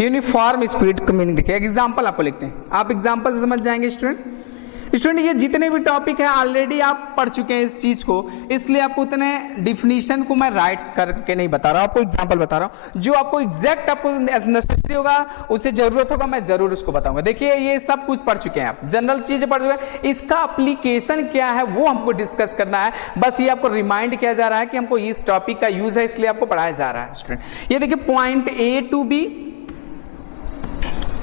Uniform speed का meaning देखिए, example आपको लिखते हैं, आप एग्जाम्पल से समझ जाएंगे स्टूडेंट ये जितने भी टॉपिक है ऑलरेडी आप पढ़ चुके हैं इस चीज को, इसलिए आपको उतने डिफिनीशन को मैं राइट्स करके नहीं बता रहा हूं, आपको एग्जांपल बता रहा हूं। जो आपको एग्जैक्ट आपको नेसेसरी होगा, उसे जरूरत होगा, मैं जरूर उसको बताऊंगा। देखिए ये सब कुछ पढ़ चुके हैं आप, जनरल चीजें पढ़ चुके हैं, इसका एप्लीकेशन क्या है वो हमको डिस्कस करना है। बस ये आपको रिमाइंड किया जा रहा है कि हमको इस टॉपिक का यूज है, इसलिए आपको पढ़ाया जा रहा है स्टूडेंट। ये देखिए point A to B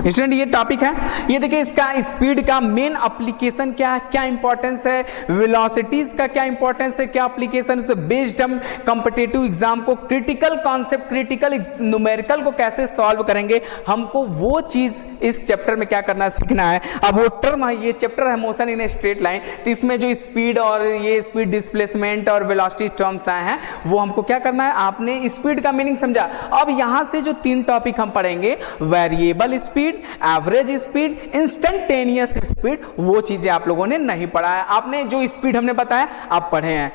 student, ये टॉपिक है, ये देखिए इसका स्पीड का मेन एप्लीकेशन क्या है, क्या इंपॉर्टेंस है, वेलोसिटीज का क्या इंपॉर्टेंस है, क्या एप्लीकेशन है, बेस्ड हम कॉम्पिटिटिव एग्जाम को क्रिटिकल कॉन्सेप्ट, क्रिटिकल न्यूमेरिकल को कैसे सॉल्व करेंगे, हमको वो चीज इस चैप्टर में क्या करना सीखना है। अब वो टर्म है, ये चैप्टर है motion in a straight line, तो इसमें जो स्पीड और ये स्पीड डिस्प्लेसमेंट और वेलोसिटी टर्म्स आए हैं वो हमको क्या करना है, आपने स्पीड का मीनिंग समझा। अब यहां से जो 3 टॉपिक हम पढ़ेंगे, variable speed, average speed, instantaneous speed, वो चीजें आप लोगों ने नहीं पढ़ा है। आपने जो स्पीड हमने बताया आप पढ़े हैं,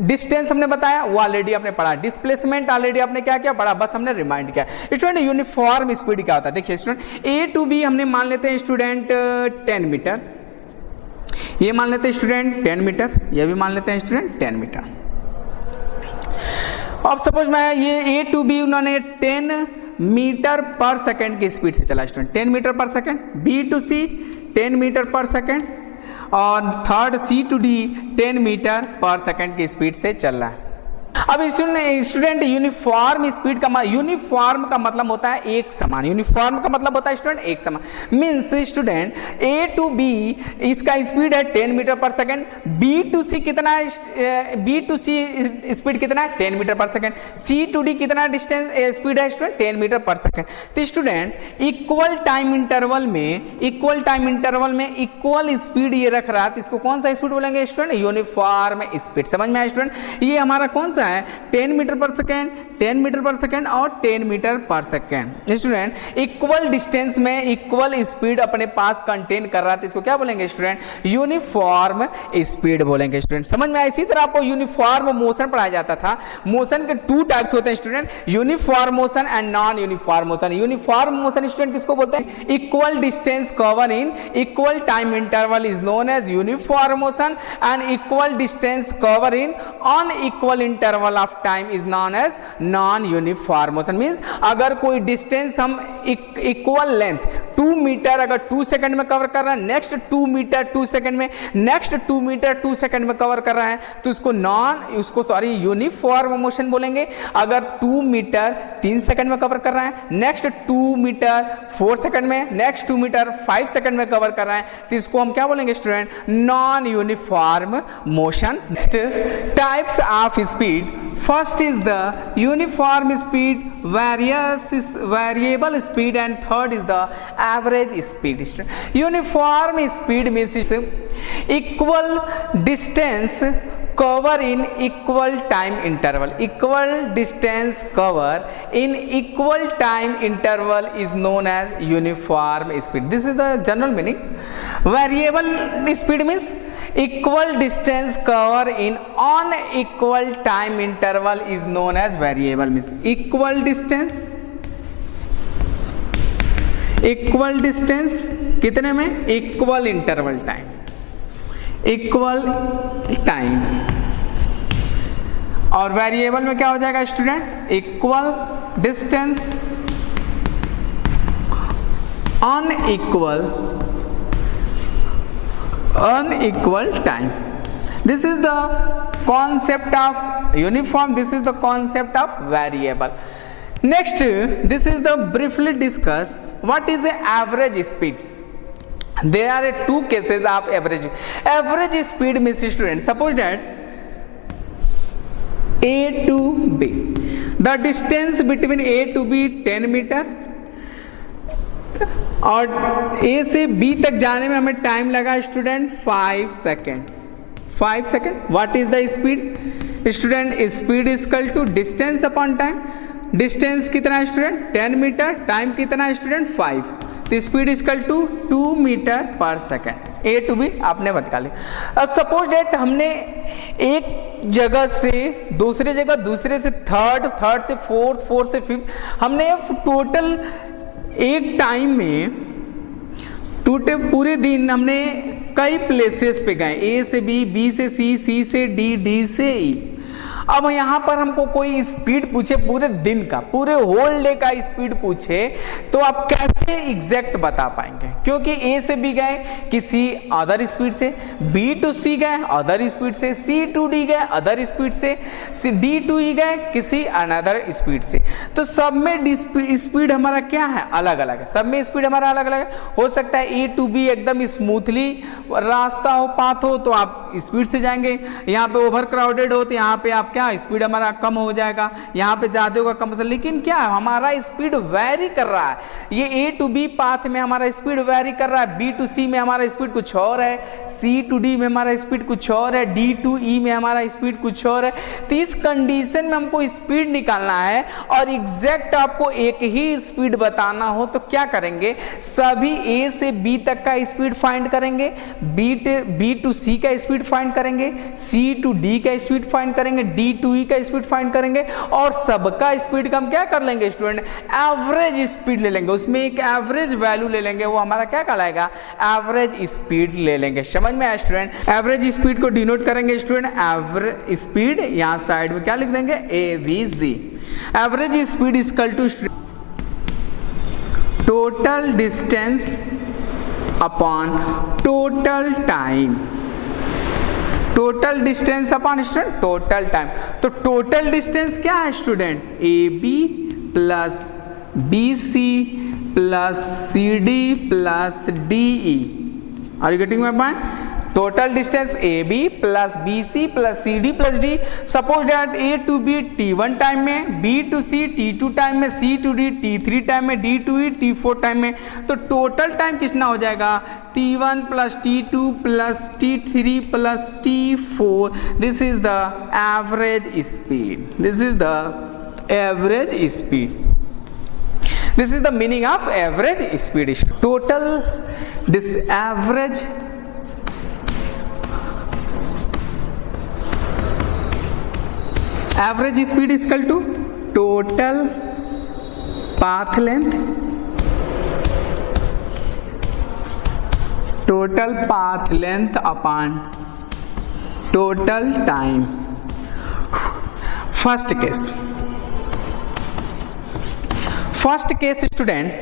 डिस्टेंस हमने बताया वो ऑलरेडी आपने पढ़ा, डिस्प्लेसमेंट ऑलरेडी आपने क्या किया पढ़ा, बस हमने रिमाइंड किया। स्टूडेंट यूनिफॉर्म स्पीड क्या होता है, देखिए स्टूडेंट ए टू बी हमने मान लेते हैं स्टूडेंट 10 मीटर, ये मान लेते हैं स्टूडेंट 10 मीटर, ये भी मान लेते हैं स्टूडेंट 10 मीटर। अब सपोज मैं ये ए टू बी उन्होंने 10 मीटर पर सेकेंड की स्पीड से चला student, 10 metre per second, B to C 10 metre per second, और third C to D 10 metre per second की स्पीड से चल रहा है। अब स्टूडेंट यूनिफॉर्म स्पीड का यूनिफॉर्म का मतलब होता है एक समान, यूनिफॉर्म का मतलब होता है स्टूडेंट एक समान, means student A to B इसका स्पीड है 10 metre per second, B to सी कितना है, बी टू सी स्पीड कितना है 10 metre per second, C to D कितना डिस्टेंस स्पीड है स्टूडेंट 10 मीटर पर सेकेंड। तो स्टूडेंट इक्वल टाइम इंटरवल में इक्वल स्पीड ये रख रहा है, तो इसको कौन सा स्पीड बोलेंगे स्टूडेंट, यूनिफॉर्म स्पीड। समझ में आया स्टूडेंट, ये हमारा कौन सा है 10 metre per second, 10 metre per second और 10 metre per second. Student equal distance में इक्वल स्पीड अपने पास कंटेन कर रहा है, तो इसको क्या बोलेंगे स्टूडेंट, यूनिफॉर्म स्पीड बोलेंगे स्टूडेंट। समझ में आया। इसी तरह आपको यूनिफॉर्म मोशन पढ़ाया जाता था, मोशन के 2 टाइप्स होते हैं student, uniform motion and non uniform motion. Uniform motion student किसको बोलते हैं, equal distance cover in equal time interval is known as uniform motion, and equal distance cover in unequal interval of time is known as non uniform motion. Means अगर कोई distance हम equal length 2 metre अगर 2 second में cover कर रहे हैं, next 2 metre 2 second में, next 2 metre 2 second में कवर कर रहे हैं, तो उसको यूनिफॉर्म मोशन बोलेंगे। अगर 2 मीटर 3 सेकंड में कवर कर रहे हैं, नेक्स्ट 2 मीटर 4 सेकंड में, नेक्स्ट 2 मीटर 5 सेकंड में कवर कर रहे हैं, तो इसको हम क्या बोलेंगे student, non uniform motion. Types of speed, first is the uniform speed, variable speed, and third is the average speed. Uniform speed means equal distance cover in equal time interval. Equal distance cover in equal time interval is known as uniform speed. This is the general meaning. Variable speed means equal distance cover in unequal time interval is known as variable. Means equal distance कितने में, equal interval time, equal time, और variable में क्या हो जाएगा student, equal distance unequal time. This is the concept of uniform, this is the concept of variable. Next, this is the briefly discuss what is the average speed. There are 2 cases of average. Average speed means student, suppose that A to B, the distance between A to B 10 metre, और A से B तक जाने में हमें time लगा student 5 second. What is the speed student, speed is equal to distance upon time. Distance कितना है student 10 metre, time कितना है स्टूडेंट 5, तो speed is equal to 2 metre per second. A to B आपने बता लिया। अब सपोज डेट हमने एक जगह से दूसरे जगह, दूसरे से थर्ड, थर्ड से फोर्थ, फोर्थ से फिफ्थ, हमने टोटल एक टाइम में पूरे दिन हमने कई प्लेसेस पे गए, ए से बी से सी से डी से ई। अब यहाँ पर हमको कोई स्पीड पूछे पूरे दिन का, पूरे होल डे का स्पीड पूछे तो आप कैसे एग्जैक्ट बता पाएंगे? क्योंकि ए से बी गए किसी अदर स्पीड से, बी टू सी गए अदर स्पीड से, सी टू डी गए अदर स्पीड से, डी टू ई गए किसी अनदर स्पीड से। तो सब में स्पीड हमारा क्या है? अलग अलग है। सब में स्पीड हमारा अलग अलग है। हो सकता है ए टू बी एकदम स्मूथली रास्ता हो, पाथ हो, तो आप स्पीड से जाएंगे। यहाँ पे ओवर क्राउडेड हो तो यहाँ पे आप क्या स्पीड हमारा कम हो जाएगा, यहाँ पे ज्यादा होगा कम। लेकिन क्या हमारा स्पीड वेरी कर रहा है। ये ए टू बी पाथ में हमारा स्पीड वेरी कर रहा है, बी टू सी में हमारा स्पीड कुछ और है, सी टू डी में हमारा स्पीड कुछ और है, डी टू ई में हमारा स्पीड कुछ और है। तो इस कंडीशन में हमको स्पीड निकालना है और एग्जैक्ट आपको एक ही स्पीड बताना हो तो क्या करेंगे? सभी ए से बी तक का स्पीड फाइंड करेंगे, बी टू सी का स्पीड फाइंड करेंगे, सी टू डी का स्पीड फाइंड करेंगे, डी टू ई का स्पीड फाइंड करेंगे और सबका स्पीड का हम क्या कर लेंगे स्टूडेंट? एवरेज स्पीड ले लेंगे। उसमें एक एवरेज वैल्यू ले लेंगे, वो हमारा क्या कहलाएगा? एवरेज स्पीड ले लेंगे। समझ में आया स्टूडेंट? एवरेज स्पीड को डिनोट करेंगे स्टूडेंट, एवरेज स्पीड यहां साइड में क्या लिख देंगे? AVG। Average speed is equal to total distance upon total time. Total distance upon student total time. तो टोटल डिस्टेंस क्या है student? AB plus BC plus CD plus DE। Are you getting my point? Total distance AB plus BC plus CD plus D। Suppose that A to B T1 time में, B to C T2 time में, C to D T3 time में, D to E T4 time में। तो total time कितना हो जाएगा? T1 plus T2 plus T3 plus T4। This is the average speed. This is the average speed. This is the meaning of average speed. Total this average speed is equal to total path length, total path length upon total time. First case student,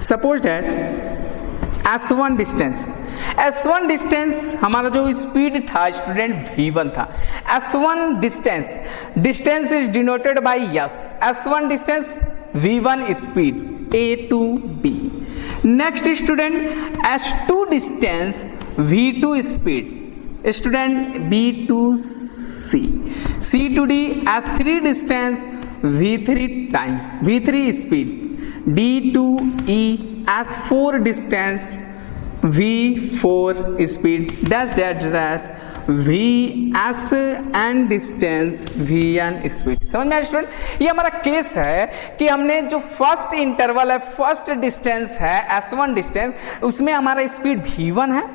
suppose that S1 distance हमारा जो speed था student V1 था। S1 distance is denoted by S। S1 distance V1 speed A to B। Next student S2 distance V2 speed student B to C। C to D। S3 distance V3 time, V3 speed D to E। S4 distance V4 speed dash dash dash VS and distance VN speed. समझ में आया student? ये हमारा case है कि हमने जो first interval है, फर्स्ट डिस्टेंस है S1 डिस्टेंस, उसमें हमारा स्पीड V1 है।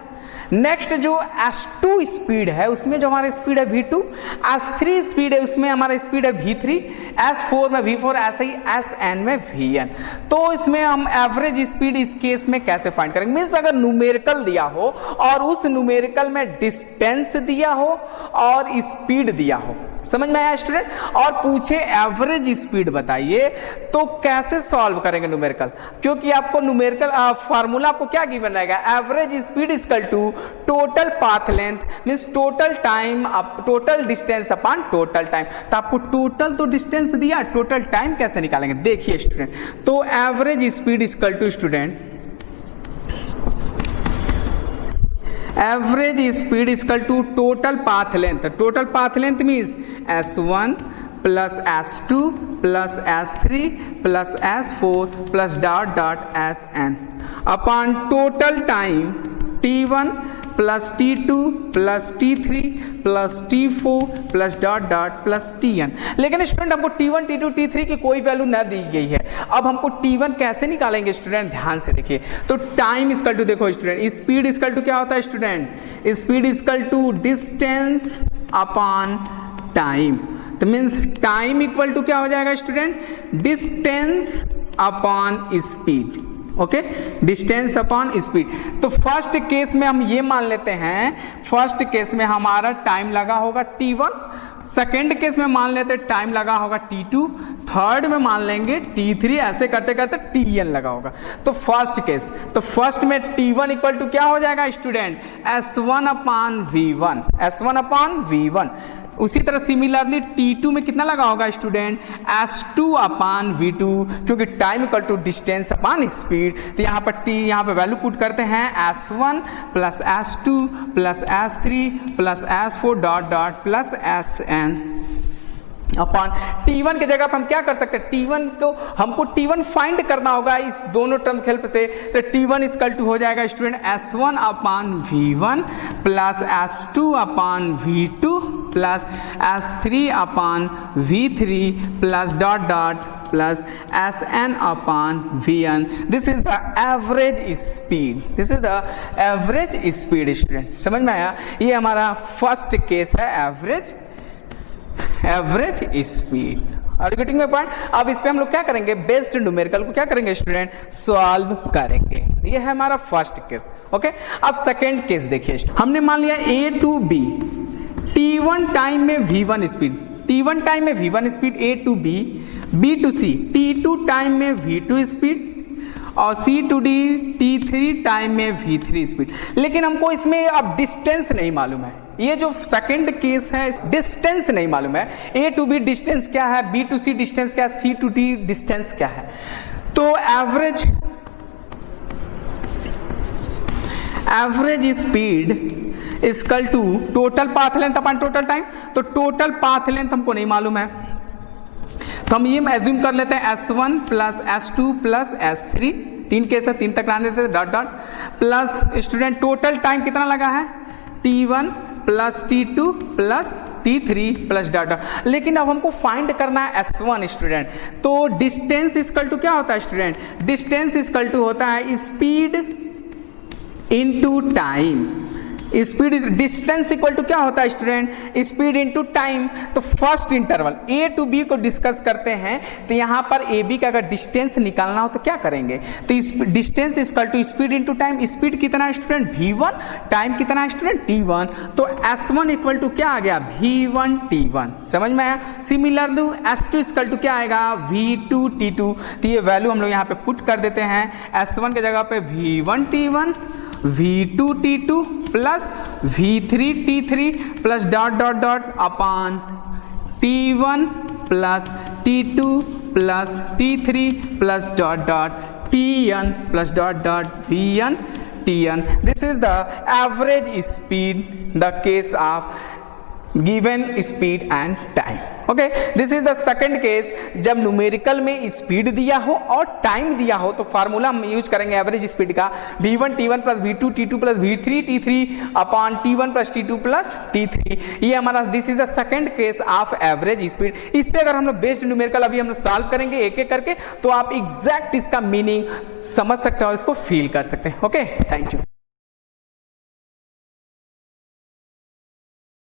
नेक्स्ट जो S2 स्पीड है उसमें जो हमारा स्पीड है V2, S3 स्पीड है उसमें हमारा स्पीड है V3, S4 में V4, ऐसे ही SN में VN। तो इसमें हम एवरेज स्पीड इस केस में कैसे फाइंड करेंगे? मींस अगर न्यूमेरिकल दिया हो और उस न्यूमेरिकल में डिस्टेंस दिया हो और स्पीड दिया हो, समझ में आया स्टूडेंट, और पूछे एवरेज स्पीड बताइए, तो कैसे सॉल्व करेंगे न्यूमेरिकल? क्योंकि आपको न्यूमेरिकल फार्मूला आपको क्या गिवन रहेगा? Average speed is equal to total path length means total time total distance upon total time. तो आपको टोटल तो डिस्टेंस दिया, टोटल टाइम कैसे निकालेंगे? देखिए स्टूडेंट, तो average speed is equal to student average speed is equal to total path length. Total path length means S1 plus S2 plus S3 plus S4 plus dot dot SN upon total time T1 plus T2 plus T3 plus T4 plus dot dot plus Tn। लेकिन student हमको T1 T2 T3 की कोई value न दी गई है। अब हमको T1 कैसे निकालेंगे स्टूडेंट? ध्यान से देखिए। तो टाइम इक्वल टू, देखो स्टूडेंट, स्पीड इक्वल टू क्या होता है student? Speed equal to distance upon time. तो मीन्स टाइम इक्वल टू क्या हो जाएगा student? Distance upon speed, okay, distance upon speed. तो फर्स्ट केस में हम ये मान लेते हैं, फर्स्ट केस में हमारा टाइम लगा होगा t1, सेकेंड केस में मान लेते टाइम लगा होगा t2, थर्ड में मान लेंगे t3, ऐसे करते करते tn लगा होगा। तो फर्स्ट केस, तो फर्स्ट में t1 इक्वल टू क्या हो जाएगा student, s1 upon v1, s1 upon v1। उसी तरह सिमिलरली t2 में कितना लगा होगा स्टूडेंट, s2 अपॉन v2, क्योंकि time equal to distance upon speed. तो यहाँ पर यहाँ पे वैल्यू पुट करते हैं s1 plus s2 plus s3 plus s4 dot dot plus sn upon t1 के जगह पर हम क्या कर सकते हैं, t1 को हमको t1 फाइंड करना होगा इस दोनों टर्म के हेल्प से। तो t1 इक्वल टू हो जाएगा student s1 upon v1 plus s2 upon v2 plus s3 upon v3 plus dot dot plus sn upon vn। This is the average speed, this is the average speed student, समझ में आया। ये हमारा first case है average speed. और getting में point. अब इस पे हम लोग क्या करेंगे, बेस्ड न्यूमेरिकल को क्या करेंगे स्टूडेंट, सॉल्व करेंगे। ये है हमारा फर्स्ट केस, ओके। अब सेकंड केस देखिए, हमने मान लिया A to B, T1 time में V1 स्पीड, T1 टाइम में V1 speed A to B, B to C, T2 time में V2 स्पीड और C to D, T3 time में V3 स्पीड। लेकिन हमको इसमें अब डिस्टेंस नहीं मालूम है, ये जो सेकंड केस है डिस्टेंस नहीं मालूम है। A टू B डिस्टेंस क्या है, B टू C डिस्टेंस क्या है, C टू D डिस्टेंस क्या है। तो average speed equal to total path length upon total time. तो टोटल पाथ लेंथ हमको नहीं मालूम है, तो हम ये एज्यूम कर लेते हैं S1 plus S2 plus S3, तीन केस है, तीन तक रहने देते dot dot, plus student total time कितना लगा है, T1 plus T2 plus T3 plus dot dot. लेकिन अब हमको फाइंड करना है S1 स्टूडेंट। तो डिस्टेंस इक्वल टू क्या होता है स्टूडेंट, डिस्टेंस इक्वल टू होता है speed into time. Speed distance equal to क्या होता है स्टूडेंट, स्पीड इनटू टाइम। तो first interval A to B को डिस्कस करते हैं, तो यहाँ पर AB का अगर डिस्टेंस निकालना हो तो क्या करेंगे, तो distance equal to speed into time. Speed कितना है स्टूडेंट V1, टाइम कितना है स्टूडेंट T1। तो S1 इक्वल टू क्या आ गया, V1 T1, समझ में आया। सिमिलरली S2 इक्वल टू क्या आएगा, V2 T2। तो ये वैल्यू हम लोग यहाँ पे पुट कर देते हैं, S1 के जगह पे V1 T1, V2 T2 plus V3 T3 plus dot dot dot upon T1 plus T2 plus T3 plus dot dot Tn plus dot dot Vn Tn। This is the average speed, the case of given speed and time, okay. This is the second case, जब numerical में speed दिया हो और time दिया हो, तो formula हम use करेंगे एवरेज स्पीड का, V1 T1 plus V2 T2 plus V3 T3 upon T1 plus T2 plus T3। ये हमारा this is the second case of average speed. इस पे अगर हम लोग बेस्ड न्यूमेरिकल अभी हम लोग सॉल्व करेंगे एक एक करके, तो आप एग्जैक्ट इसका मीनिंग समझ सकते हो, इसको फील कर सकते हैं, ओके। Thank you.